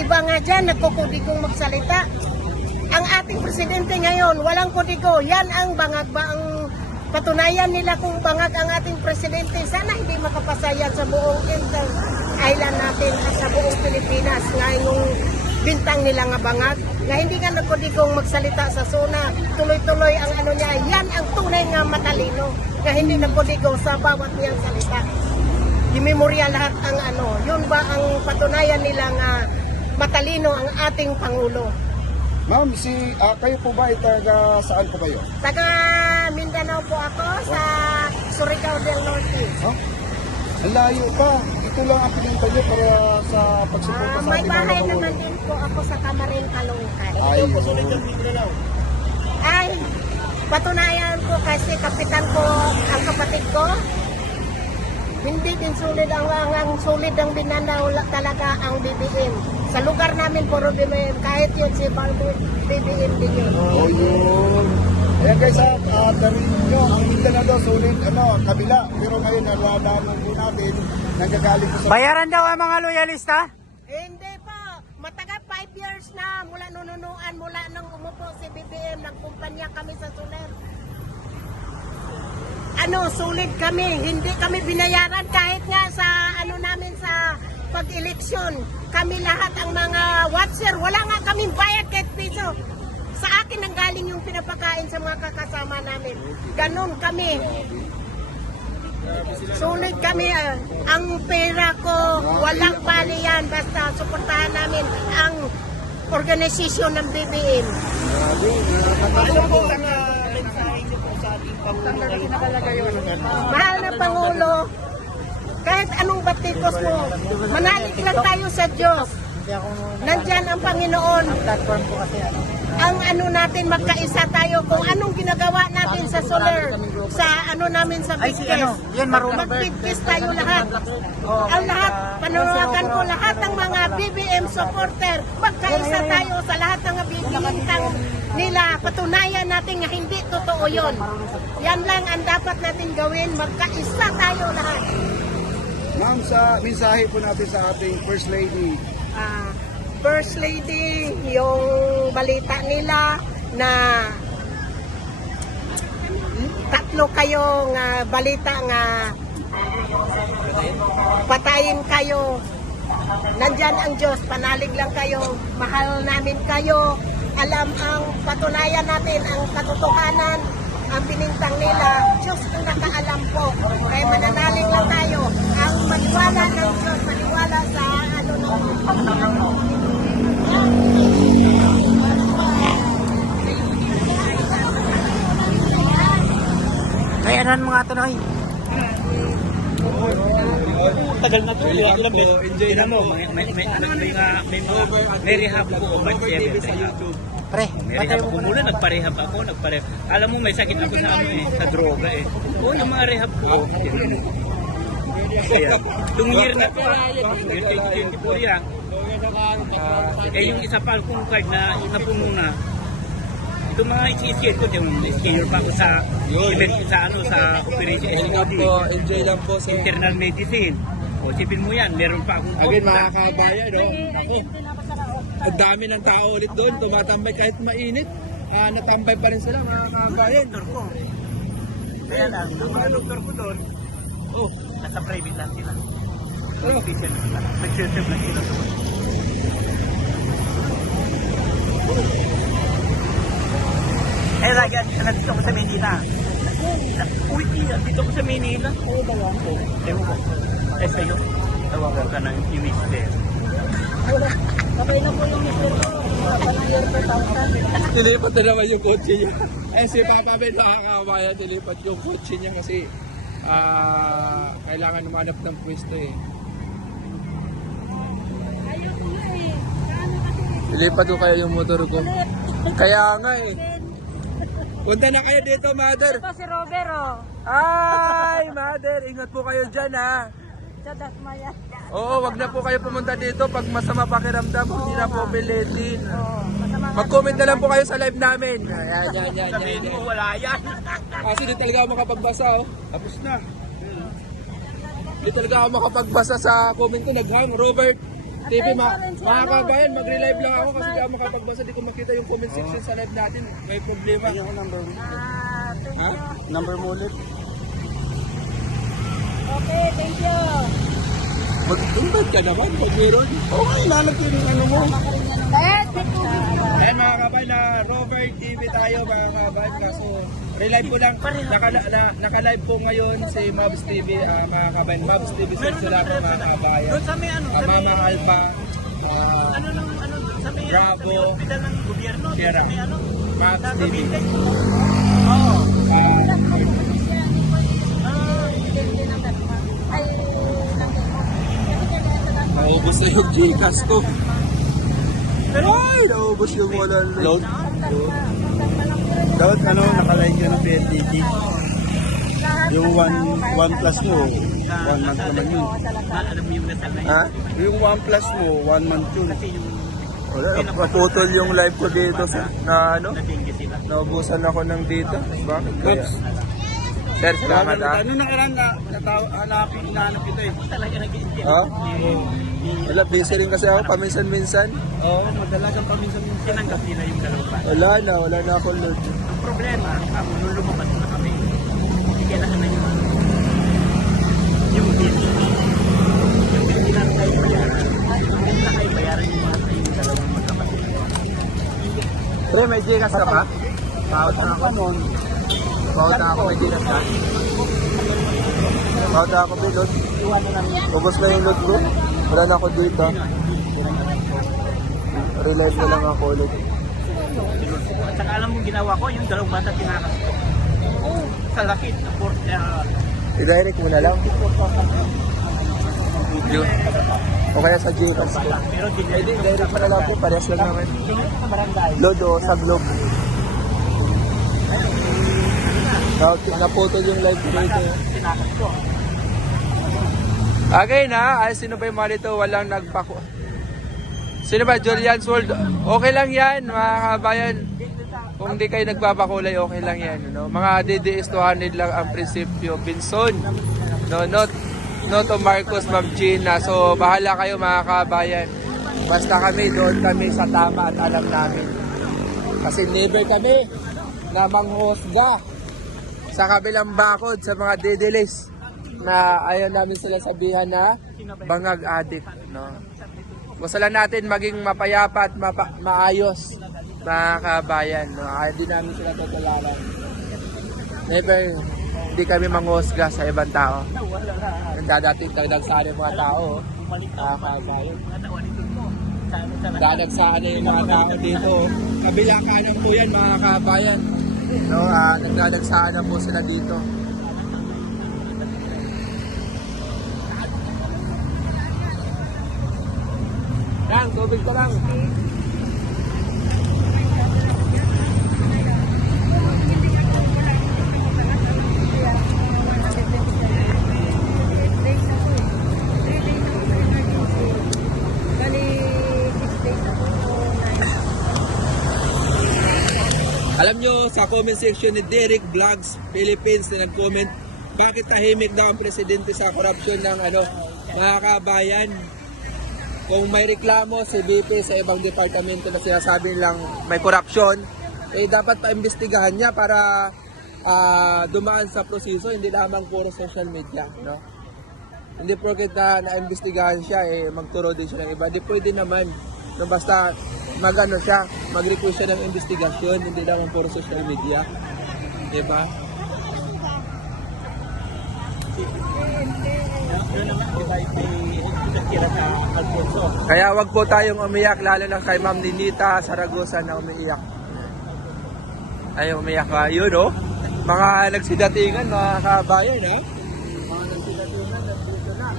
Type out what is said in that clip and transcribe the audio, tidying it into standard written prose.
iba nga dyan, nagkukudigong magsalita. Ang ating presidente ngayon, walang kudigo. Yan ang bangag ba ang patunayan nila kung bangag ang ating presidente. Sana hindi makapasaya sa buong island natin at sa buong Pilipinas. Ngayon yung bintang nila nga bangag, na hindi nga nagkudigong magsalita sa zona. Tuloy-tuloy ang ano niya. Yan ang tunay nga matalino. Na hindi nagkudigong sa bawat niyang salita. Imemorya lahat ang ano. Yun ba ang patunayan nila nga matalino ang ating Pangulo. Ma'am, kayo po ba ay taga saan po kayo? Taga Mindanao po ako sa Surigao del Norte. Huh? Ang layo pa. Ito lang ang pinunta niyo para sa pagsuporta sa May ating bahay mga naman din po ako sa Camarin, Caloocan. Ay, patunayan ko kasi kapitan ko ang kapatid ko. Hindi din sulit ang sulit ang Mindanao talaga ang BBM. Sa lugar namin puro BBM, kahit yun si Balbo, BBM din yun. Oh, yun. Ayan guys, darin nyo, ang Mindanao daw sulit, kabila. Pero ngayon, nalalaman po natin, nanggagaling po sa... Bayaran daw ang mga loyalista? Hindi po. Matagal 5 years na mula nununuan, mula nang umupo si BBM, nagkumpanya kami sa Soler. Sulit kami. Hindi kami binayaran kahit nga sa namin sa pag-eleksyon. Kami lahat ang mga watcher, wala nga kaming bayad kahit piso. Sa akin ang galing yung pinapakain sa mga kakasama namin. Ganon kami. Sulit kami. Ang pera ko, walang bali yan. Basta suportahan namin ang organisasyon ng BBM. Ano po ang mensahe niyo po sa ating Pangulo? Mahal na Pangulo, kahit anong batikos mo, manalig lang tayo sa Diyos. Nandyan ang Panginoon. Ang natin, magkaisa tayo kung anong ginagawa natin sa Soler, sa namin sa Bigkes. Mag-Bigkes tayo lahat. Ang lahat, panawagan ko lahat ng mga BBM supporter, magkaisa tayo sa lahat ng bibintang nila. Patunayan natin na hindi totoo yun. Yan lang ang dapat natin gawin, magkaisa tayo lahat. Ma'am, sa mensahe po natin sa ating First Lady. First Lady, yung balita nila na tatlo kayong balita nga patayin kayo. Nandyan ang Diyos, panalig lang kayo, mahal namin kayo. Alam ang patunayan natin, ang katotohanan, ang binintang nila, Diyos ang nakaalam po. Kaya mananalig lang tayo. Ang maniwala ng Diyos, maniwala sa Kaya ano mga tunoy? Tagal na to. Ilang beses. Tingnan mo, may rehab ko. Pre, May rehab ko muna, nagparehab ako. Alam mo, may sakit ako sa droga eh. Oo, yung mga rehab ko. Kaya, tungir na to. Yung yan. Yung isa pa akong card na napuno na. Itong mga isi-skate ko, yung skier pa ako sa event sa Operation SOD. Enjoy lang po sa Internal medicine. O, sipin mo yan, meron pa akong again mga kabayan, no? Ako, ang dami ng tao ulit doon, tumatambay kahit mainit. Natambay pa rin sila mga kabayan. Kaya lang, ang mga doktor ko doon, nasa private lang sila. Official sila. Nag-serve lang sila. Lagi, nandito ko sa Manila. Uy, dito ko sa Manila. Oo, bawang ko. Ewan ko. Sa'yo, tawagan ka ng mister. Okay na po yung mister ko. Tilipat na naman yung kotse niya. Si Papa Ben nakakabayan, tilipat yung kotse niya kasi kailangan umanap ng pwesto eh. Tilipat ko kaya yung motor ko. Kaya nga eh. Punta na kayo dito, Mother. Ito si Robert, Ay, Mother, ingat po kayo dyan, ha. Oo, wag na po kayo pumunta dito pag masama pakiramdam, hindi na po pilitin. Mag-comment na lang po kayo sa live namin. Yan. Sabihin mo, wala yan. Kasi di talaga ako makapagbasa, oh. Tapos na. Di talaga ako makapagbasa sa comment ko. Naghang, Robert. TV, mga kabayan, mag-relive lang ako kasi di ako makapagbasa, di ko makita yung comment section sa live natin. May problema. Yung number mo. Ha? Number mo ulit. Okay, thank you. Mag-invite ka naman pag meron. Okay, lalagyan yung ano mo. Let me tubig mo. Ayan mga kabayan, na Rover TV tayo mga kabayan. Kaso, relive ko lang. Naka-live po ngayon si Mobs TV, mga kabayan. Mobs TV, search nila po mga kabayan. Doon sa may ano, sa may, Mama Alpha, sa may, Bravo. sa may hospital ng gobyerno, doon Sierra. sa may ano, Mobs sa TV. Vintage. Oo. Naubos na yung Gcash ko. Ay, naubos yung walang load. Dapat ano, nakalive yun ng PLDT. Yung 1 plus mo, 1 month naman yun. Alam mo yung nasal na yun. Ha? Yung 1 plus mo, 1 month yun. Kasi yung Wala, naputol yung live ko dito sa, na ano, natinggi sila. naubusan ako ng dito. Bakit kaya? Sir, salamat ha. Ano nakaraan na hinahanap kita eh. Talaga nag-i-enjoy. Ha? Wala, busy rin kasi ako paminsan-minsan. Oo, madalagang paminsan-minsan. Tinanggap nila yung dalawa. Wala na ako load. Ang problema, nung lumabas na kami, hindi kailangan na yung bill. Yung bill na kayo bayaran. Yung na kayo bayaran yung mga yung dalawang magkapatid. Pre, may Gcash ka pa? Bawat na ako noon. Bawat na ako, may Gcash ka? Bawat na ako, may load. Ubos na yung load ko. Wala na ako dito. Relive na lang ako ulit. At saka alam mo ginawa ko, yung dalawang bata tinakas ko. Sa lakit, I-direct mo na lang. Yun. O kaya sa Gcash ko. pero Pwede, direct mo na lang po. Parehas lang naman. sa barangay. Load o sa Globe. Naputol yung live ko dito. Tinakas ko. Okay na, ay sino ba yung mga dito walang nagpako? Sino ba? Julian's World? Okay lang yan, mga kabayan. Kung di kayo nagpapakulay, okay lang yan. No? Mga DDS 200 lang ang prinsipyo. Binson, no, not to Marcos, Ma'am Gina. So, bahala kayo mga kabayan. Basta kami, doon kami sa tama at alam namin. Kasi never kami na manghusga sa kabilang bakod sa mga DDLs na ayaw namin sila sabihan na bangag adik, no? Gusto lang natin maging mapayapa at maayos, mga kabayan, no? Hindi namin sila tutularan. Never, hindi kami manghusga sa ibang tao. Dadating dagdagsaan yung mga tao, mga kabayan. Dadagsaan yung mga tao dito. Kabilang kanan po yan, mga kabayan. No, nagdadagsaan na po sila dito. Lang, tubig ko lang. Alam nyo, sa comment section ni Derek Vlogs Philippines na nag-comment, bakit tahimik daw ang presidente sa korupsyon ng mga kabayan? Kung may reklamo si BP sa ibang departamento na sinasabi lang may korupsyon, eh dapat paimbestigahan niya para dumaan sa proseso, hindi lamang puro social media, no? Hindi porket na-imbestigahan siya, eh magturo din siya ng iba. Hindi pwede naman, no, basta mag-request siya ng investigasyon, hindi lamang puro social media. Diba? Yun naman, di ba, nakira sa Alfonso. Kaya wag po tayong umiyak, lalo na kay Ma'am Ninita Saragosa na umiiyak. Ay, umiyak ka. Yun, oh. Mga nagsidatingan, mga kabayan, ha? Mga nagsidatingan, nandito na.